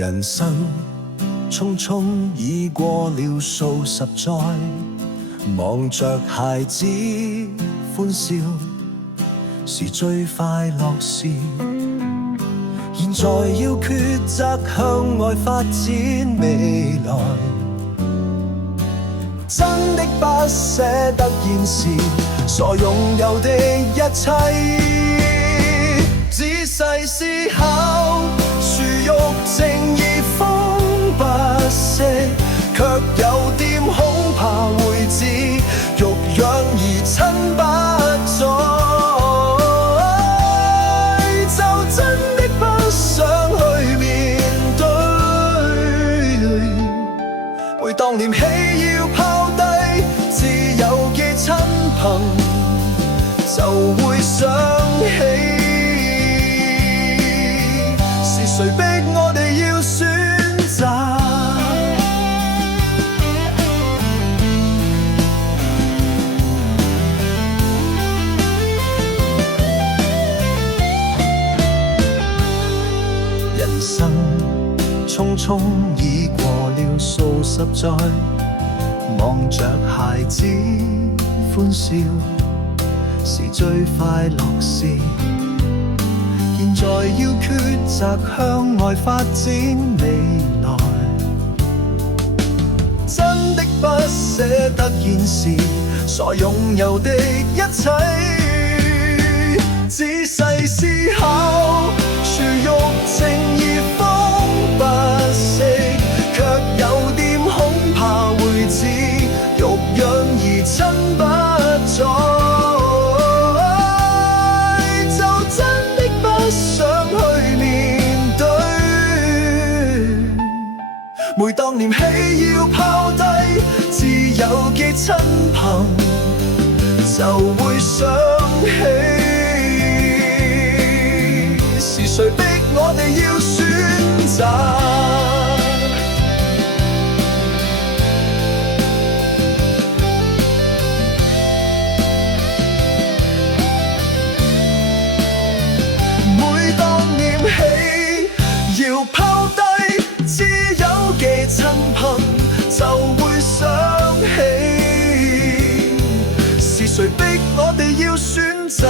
人生匆匆已過了數十載，望着孩子歡笑是最快樂事。現在要抉擇向外發展未來，真的不捨得現時所擁有的一切。仔細思考，樹欲靜而風不息，卻有點恐怕會知欲養而親不在。就真的不想去面對，每當念起要拋低自由嘅親朋，就會想起是誰逼我哋要選擇。人生匆匆已過了數十載，望着孩子歡笑是最快樂事。現在要抉擇向外發展未來，真的不捨得現時所擁有的一切。仔細思考，樹欲靜而風不息，卻有點恐怕會知欲養而親不在。每當念起要拋低自由嘅親朋，就會想起是誰逼我哋要選擇。每當念起要拋低自由嘅親朋，就會想起是誰逼我哋要選擇。